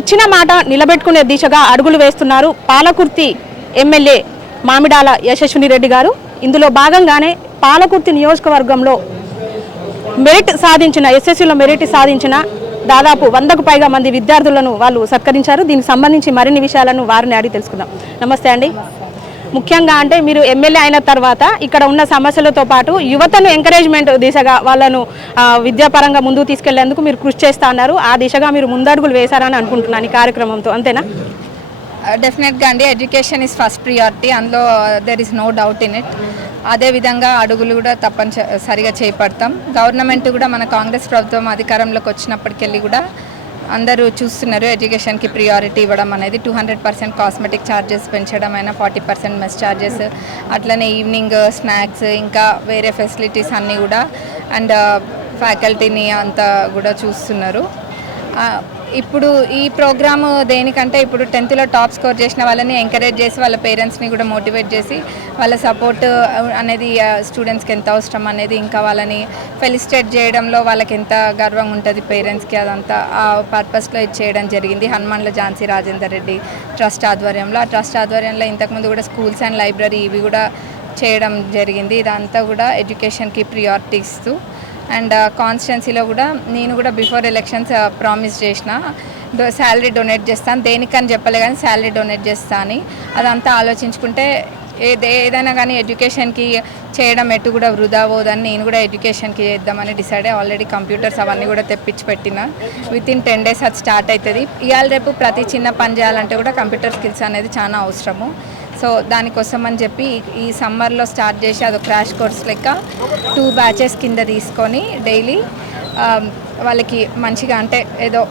ఇచ్చిన మాట నిలబెట్టుకునే దిశగా అడుగులు వేస్తున్నారు పాలకుర్తి ఎమ్మెల్యే మామిడాల యశస్విని రెడ్డి గారు. ఇందులో భాగంగానే పాలకుర్తి నియోజకవర్గంలో ఎస్ఎస్సీలో మెరిట్ సాధించిన దాదాపు 100కు పైగా మంది విద్యార్థులను వాళ్ళు సత్కరించారు. దీనికి సంబంధించి మరిన్ని విషయాలను వారిని అడిగి తెలుసుకుందాం. నమస్తే అండి. ముఖ్యంగా అంటే మీరు ఎమ్మెల్యే అయిన తర్వాత ఇక్కడ ఉన్న సమస్యలతో పాటు యువతను ఎంకరేజ్మెంట్ దిశగా వాళ్ళను విద్యాపరంగా ముందుకు తీసుకెళ్లేందుకు మీరు కృషి చేస్తా అన్నారు. ఆ దిశగా మీరు ముందడుగులు వేశారని అనుకుంటున్నాను ఈ కార్యక్రమంతో, అంతేనా? డెఫినెట్గా అండి, ఎడ్యుకేషన్ ఈజ్ ఫస్ట్ ప్రియారిటీ, అందులో there is no doubt in it. అదేవిధంగా అడుగులు కూడా తప్పనిసరిగా చేపడతాం. గవర్నమెంట్ కూడా మన కాంగ్రెస్ ప్రభుత్వం అధికారంలోకి వచ్చినప్పటికెళ్ళి కూడా అందరూ చూస్తున్నారు ఎడ్యుకేషన్కి ప్రియారిటీ ఇవ్వడం అనేది. 200% కాస్మెటిక్ ఛార్జెస్ పెంచడం అయినా, 40% మెస్ ఛార్జెస్, అట్లనే ఈవినింగ్ స్నాక్స్, ఇంకా వేరే ఫెసిలిటీస్ అన్నీ కూడా, అండ్ ఫ్యాకల్టీని అంతా కూడా చూస్తున్నారు. ఇప్పుడు ఈ ప్రోగ్రాము దేనికంటే ఇప్పుడు 10th టాప్ స్కోర్ చేసిన వాళ్ళని ఎంకరేజ్ చేసి వాళ్ళ పేరెంట్స్ని కూడా మోటివేట్ చేసి వాళ్ళ సపోర్ట్ అనేది స్టూడెంట్స్కి ఎంత అవసరం అనేది, ఇంకా వాళ్ళని ఫెలిసిటేట్ చేయడంలో వాళ్ళకి ఎంత గర్వం ఉంటుంది పేరెంట్స్కి, అదంతా ఆ పర్పస్లో ఇది చేయడం జరిగింది. హనుమాన్ల ఝాన్సీ రాజేందర్ రెడ్డి ట్రస్ట్ ఆధ్వర్యంలో. ఆ ట్రస్ట్ ఆధ్వర్యంలో ఇంతకుముందు కూడా స్కూల్స్ అండ్ లైబ్రరీ ఇవి కూడా చేయడం జరిగింది. ఇదంతా కూడా ఎడ్యుకేషన్కి ప్రియారిటీ ఇస్తూ, అండ్ కాన్స్టిట్యున్సీలో కూడా నేను కూడా బిఫోర్ ఎలక్షన్స్ ప్రామిస్ చేసిన శాలరీ డొనేట్ చేస్తాను, దేనికని చెప్పలే కానీ శాలరీ డొనేట్ చేస్తా అని. అదంతా ఆలోచించుకుంటే ఏదైనా కానీ ఎడ్యుకేషన్కి చేయడం ఎటు కూడా వృధా పోదని నేను కూడా ఎడ్యుకేషన్కి చేద్దామని డిసైడ్ అయ్యి ఆల్రెడీ కంప్యూటర్స్ అవన్నీ కూడా తెప్పించి పెట్టిన. వితిన్ 10 days అది స్టార్ట్ అవుతుంది. ఇవాళ రేపు ప్రతి చిన్న పని చేయాలంటే కూడా కంప్యూటర్ స్కిల్స్ అనేది చాలా అవసరము. సో దానికోసం అని చెప్పి ఈ సమ్మర్లో స్టార్ట్ చేసి అది క్రాష్ కోర్స్ లెక్క 2 batches కింద తీసుకొని డైలీ వాళ్ళకి మంచిగా, అంటే ఏదో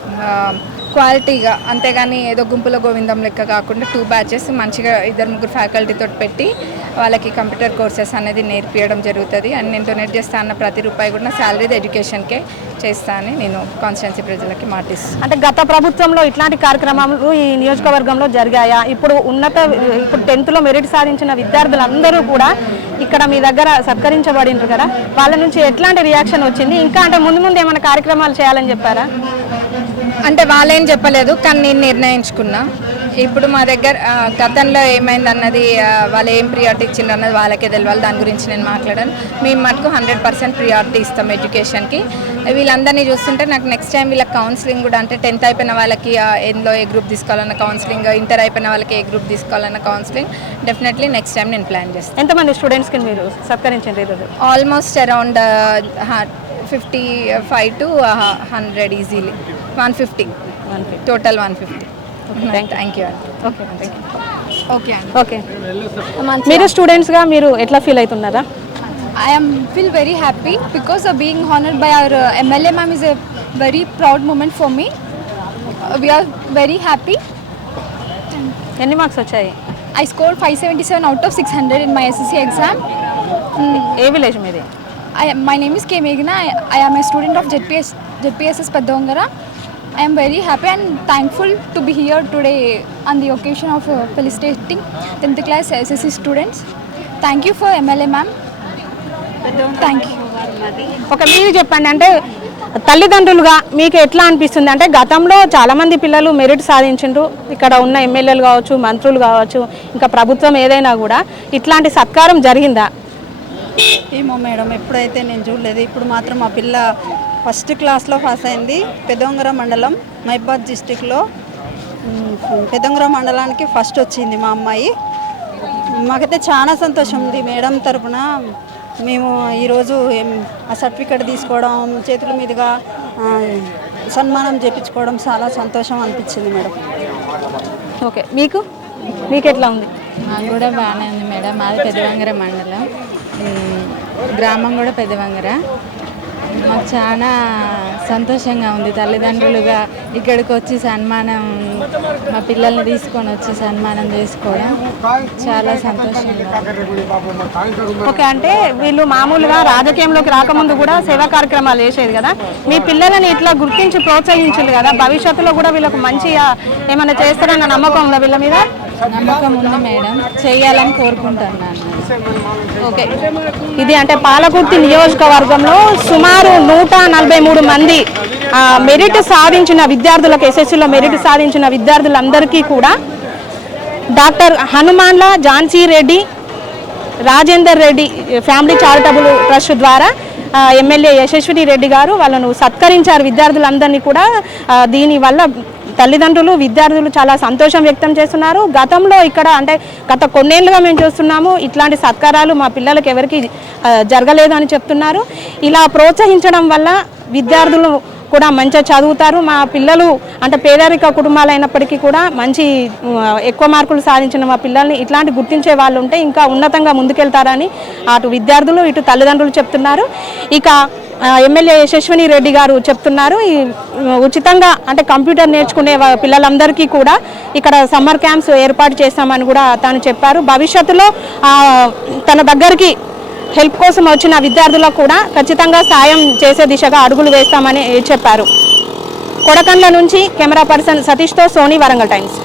క్వాలిటీగా, అంతేగాని ఏదో గుంపుల గోవిందం లెక్క కాకుండా 2 batches మంచిగా 2-3 ఫ్యాకల్టీతో పెట్టి వాళ్ళకి కంప్యూటర్ కోర్సెస్ అనేది నేర్పించడం జరుగుతుంది. అండ్ నేను డొనేట్ చేస్తా అన్న ప్రతి రూపాయి కూడా నా శాలరీ ఎడ్యుకేషన్కే చేస్తా అని నేను కాన్స్టిట్యున్సీ ప్రజలకి మాటిస్తాను. అంటే గత ప్రభుత్వంలో ఇట్లాంటి కార్యక్రమాలు ఈ నియోజకవర్గంలో జరిగాయా? ఇప్పుడు 10th మెరిట్ సాధించిన విద్యార్థులందరూ కూడా ఇక్కడ మీ దగ్గర సత్కరించబడినారు కదా, వాళ్ళ నుంచి ఎట్లాంటి రియాక్షన్ వచ్చింది? ఇంకా అంటే ముందు ఏమైనా కార్యక్రమాలు చేయాలని చెప్పారా? అంటే వాళ్ళేం చెప్పలేదు, కానీ నేను నిర్ణయించుకున్నా. ఇప్పుడు మా దగ్గర గతంలో ఏమైంది అన్నది, వాళ్ళు ఏం ప్రియారిటీ ఇచ్చిండ్రు అన్నది వాళ్ళకే తెలియాలి. దాని గురించి నేను మాట్లాడాను. మేము మటుకు 100% ప్రియారిటీ ఇస్తాం ఎడ్యుకేషన్కి. వీళ్ళందరినీ చూస్తుంటే నాకు నెక్స్ట్ టైం వీళ్ళకి కౌన్సిలింగ్ కూడా, అంటే 10th అయిపోయిన వాళ్ళకి ఎందులో ఏ గ్రూప్ తీసుకోవాలన్న కౌన్సిలింగ్, ఇంటర్ అయిపోయిన వాళ్ళకి ఏ గ్రూప్ తీసుకోవాలన్న కౌన్సిలింగ్ డెఫినెట్లీ నెక్స్ట్ టైం నేను ప్లాన్ చేస్తాను. ఎంతమంది స్టూడెంట్స్కి మీరు సత్కరించారు? Almost around 55 to 100 easily. 150 total 150. Thank you. Okay okay. మీరు స్టూడెంట్స్గా మీరు ఎట్లా ఫీల్ అవుతున్నారా? I feel very happy because of being honored by our MLA ma'am is a very proud moment for me. We are very happy. ఎన్ని marks వచ్చాయి? I scored 577 out of 600 in my SSC exam. A village మీది? My name is K. Meghna. I am a student of ZPSS Peddongara. I am very happy and thankful to be here today on the occasion of felicitating 10th class SSC students. Thank you for MLA ma'am. Thank you. ఒక మీరు చెప్పండి, అంటే తల్లిదండ్రులుగా మీకు ఎట్లా అనిపిస్తుంది? అంటే గతంలో చాలామంది పిల్లలు మెరిట్ సాధించిండ్రు, ఇక్కడ ఉన్న ఎమ్మెల్యేలు కావచ్చు, మంత్రులు కావచ్చు, ఇంకా ప్రభుత్వం ఏదైనా కూడా ఇట్లాంటి సత్కారం జరిగిందా? ఏమో మేడం, ఎప్పుడైతే నేను చూడలేదు. ఇప్పుడు మాత్రం మా పిల్ల ఫస్ట్ క్లాస్లో పాస్ అయింది. పెదొంగర మండలం, మహబాద్ డిస్టిక్లో పెదొంగర మండలానికి ఫస్ట్ వచ్చింది మా అమ్మాయి. మాకైతే చాలా సంతోషం ఉంది. మేడం తరఫున మేము ఈరోజు ఆ సర్టిఫికెట్ తీసుకోవడం, చేతుల మీదుగా సన్మానం చేయించుకోవడం చాలా సంతోషం అనిపించింది మేడం. ఓకే, మీకు ఎట్లా ఉంది? మాకు కూడా బాగానే ఉంది మేడం. మాది పెద్దవంగర మండలం, గ్రామం కూడా పెద్దవంగర. మాకు చాలా సంతోషంగా ఉంది. తల్లిదండ్రులుగా ఇక్కడికి వచ్చి సన్మానం, మా పిల్లల్ని తీసుకొని వచ్చి సన్మానం చేసుకోవడం చాలా సంతోషంగా. ఓకే, అంటే వీళ్ళు మామూలుగా రాజకీయంలోకి రాకముందు కూడా సేవా కార్యక్రమాలు చేసేది కదా, మీ పిల్లలని ఇట్లా గుర్తించి ప్రోత్సహించాలి కదా, భవిష్యత్తులో కూడా వీళ్ళకు మంచిగా ఏమైనా చేస్తారన్న నమ్మకం ఉందా వీళ్ళ మీద? నమ్మకం ఉంది మేడం, చేయాలని కోరుకుంటున్నాను. ఓకే, ఇది అంటే పాలకుర్తి నియోజకవర్గంలో సుమారు 143 మంది మెరిట్ సాధించిన విద్యార్థులకు ఎస్ఎస్సిలో మెరిట్ సాధించిన విద్యార్థులందరికీ కూడా doctor Hanumandla Jhansi Reddy Rajender Reddy family charitable trust ద్వారా ఎమ్మెల్యే యశస్విని రెడ్డి గారు వాళ్ళను సత్కరించారు. విద్యార్థులందరినీ కూడా దీనివల్ల తల్లిదండ్రులు విద్యార్థులు చాలా సంతోషం వ్యక్తం చేస్తున్నారు. గతంలో ఇక్కడ అంటే గత కొన్నేళ్లుగా మేము చూస్తున్నాము ఇట్లాంటి సత్కారాలు మా పిల్లలకి ఎవరికి జరగలేదు అని చెప్తున్నారు. ఇలా ప్రోత్సహించడం వల్ల విద్యార్థులు కూడా మంచిగా చదువుతారు. మా పిల్లలు అంటే పేదరిక కుటుంబాలు అయినప్పటికీ కూడా మంచి ఎక్కువ మార్కులు సాధించిన మా పిల్లల్ని ఇట్లాంటి గుర్తించే వాళ్ళు ఉంటే ఇంకా ఉన్నతంగా ముందుకెళ్తారని అటు విద్యార్థులు ఇటు తల్లిదండ్రులు చెప్తున్నారు. ఇక ఎమ్మెల్యే యశస్విని రెడ్డి గారు చెప్తున్నారు ఈ ఉచితంగా అంటే కంప్యూటర్ నేర్చుకునే పిల్లలందరికీ కూడా ఇక్కడ సమ్మర్ క్యాంప్స్ ఏర్పాటు చేస్తామని కూడా తాను చెప్పారు. భవిష్యత్తులో తన దగ్గరికి హెల్ప్ కోసం వచ్చిన విద్యార్థులకు కూడా ఖచ్చితంగా సాయం చేసే దిశగా అడుగులు వేస్తామని చెప్పారు. కొడకండ్ల నుంచి కెమెరా పర్సన్ సతీష్తో సోనీ, వరంగల్ టైమ్స్.